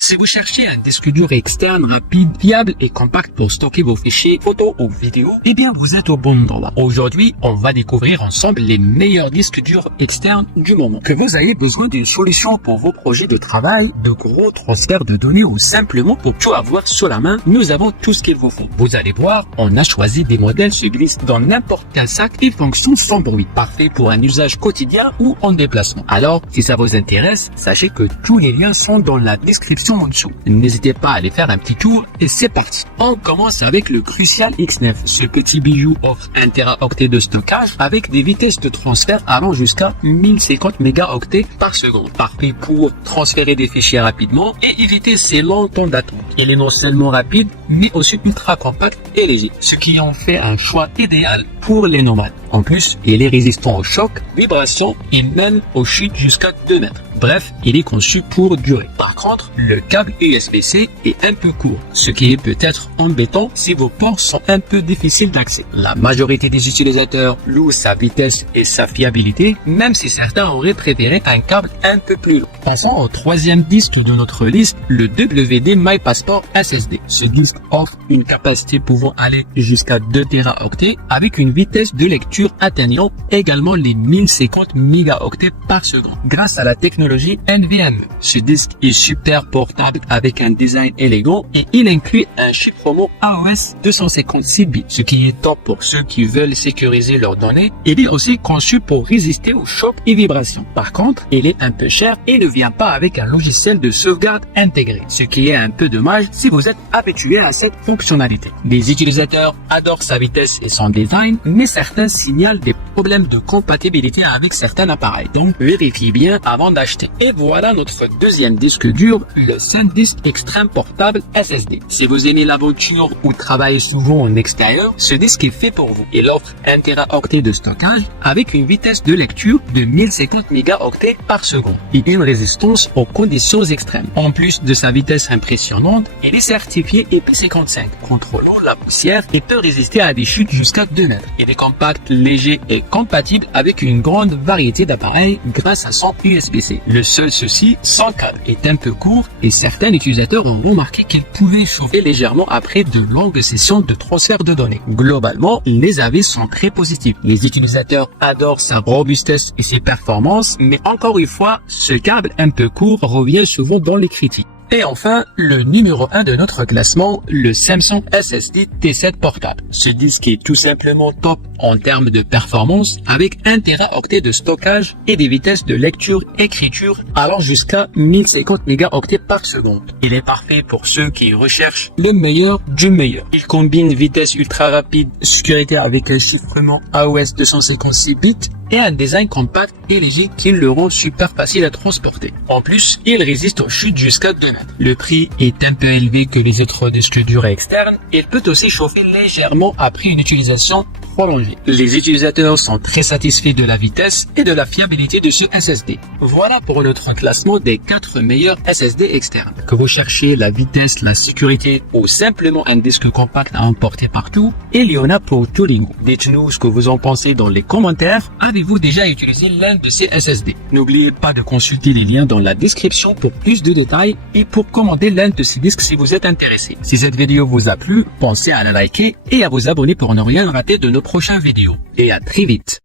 Si vous cherchez un disque dur externe rapide, fiable et compact pour stocker vos fichiers photos ou vidéos, eh bien vous êtes au bon endroit. Aujourd'hui, on va découvrir ensemble les meilleurs disques durs externes du moment. Que vous ayez besoin d'une solution pour vos projets de travail, de gros transferts de données ou simplement pour tout avoir sous la main, nous avons tout ce qu'il vous faut. Vous allez voir, on a choisi des modèles se glissent dans n'importe quel sac et fonctionnent sans bruit, parfait pour un usage quotidien ou en déplacement. Alors, si ça vous intéresse, sachez que tous les liens sont dans la description en dessous. N'hésitez pas à aller faire un petit tour et c'est parti. On commence avec le Crucial X9. Ce petit bijou offre 1 Teraoctet de stockage avec des vitesses de transfert allant jusqu'à 1050 mégaoctets par seconde. Parfait pour transférer des fichiers rapidement et éviter ces longs temps d'attente. Il est non seulement rapide, mais aussi ultra compact et léger, ce qui en fait un choix idéal pour les nomades. En plus, il est résistant aux chocs, vibrations et même aux chutes jusqu'à 2 mètres. Bref, il est conçu pour durer. Par contre, le câble USB-C est un peu court, ce qui est peut-être embêtant si vos ports sont un peu difficiles d'accès. La majorité des utilisateurs louent sa vitesse et sa fiabilité, même si certains auraient préféré un câble un peu plus long. Passons au troisième disque de notre liste, le WD My Passport SSD. Ce disque offre une capacité pouvant aller jusqu'à 2 Teraoctets avec une vitesse de lecture atteignant également les 1050 mégaoctets par seconde. Grâce à la technologie NVMe, ce disque est super portable avec un design élégant et il inclut un chiffrement AOS 256 bits, ce qui est top pour ceux qui veulent sécuriser leurs données. Il est aussi conçu pour résister aux chocs et vibrations. Par contre, il est un peu cher et ne vient pas avec un logiciel de sauvegarde intégré, ce qui est un peu dommage si vous êtes habitué à cette fonctionnalité. Les utilisateurs adorent sa vitesse et son design, mais certains signalent des problèmes de compatibilité avec certains appareils, donc vérifiez bien avant d'acheter. Et voilà notre deuxième disque dur, le SanDisk Extreme Portable SSD. Si vous aimez l'aventure ou travaillez souvent en extérieur, ce disque est fait pour vous. Il offre 1 Teraoctet de stockage avec une vitesse de lecture de 1050 mégaoctets par seconde et une résistance aux conditions extrêmes. En plus de sa vitesse impressionnante, il est certifié IP55, contrôlant la poussière et peut résister à des chutes jusqu'à 2 mètres. Il est compact, léger et compatible avec une grande variété d'appareils grâce à son USB-C. Le seul souci, son câble est un peu court et certains utilisateurs ont remarqué qu'il pouvait chauffer légèrement après de longues sessions de transfert de données. Globalement, les avis sont très positifs. Les utilisateurs adorent sa robustesse et ses performances, mais encore une fois, ce câble un peu court revient souvent dans les critiques. Et enfin, le numéro 1 de notre classement, le Samsung SSD T7 portable. Ce disque est tout simplement top en termes de performance avec 1 Teraoctet de stockage et des vitesses de lecture-écriture allant jusqu'à 1050 mégaoctets par seconde. Il est parfait pour ceux qui recherchent le meilleur du meilleur. Il combine vitesse ultra rapide, sécurité avec un chiffrement AOS 256 bits et un design compact et léger qui le rend super facile à transporter. En plus, il résiste aux chutes jusqu'à 2 mètres. Le prix est un peu élevé que les autres disques durs externes. Il peut aussi chauffer légèrement après une utilisation prolongée. Les utilisateurs sont très satisfaits de la vitesse et de la fiabilité de ce SSD. Voilà pour notre classement des 4 meilleurs SSD externes. Que vous cherchez la vitesse, la sécurité ou simplement un disque compact à emporter partout, il y en a pour tous les goûts. Dites-nous ce que vous en pensez dans les commentaires. Avez-vous déjà utilisé l'un de ces SSD? N'oubliez pas de consulter les liens dans la description pour plus de détails et pour commander l'un de ces disques si vous êtes intéressé. Si cette vidéo vous a plu, pensez à la liker et à vous abonner pour ne rien rater de nos prochaines vidéos. Et à très vite.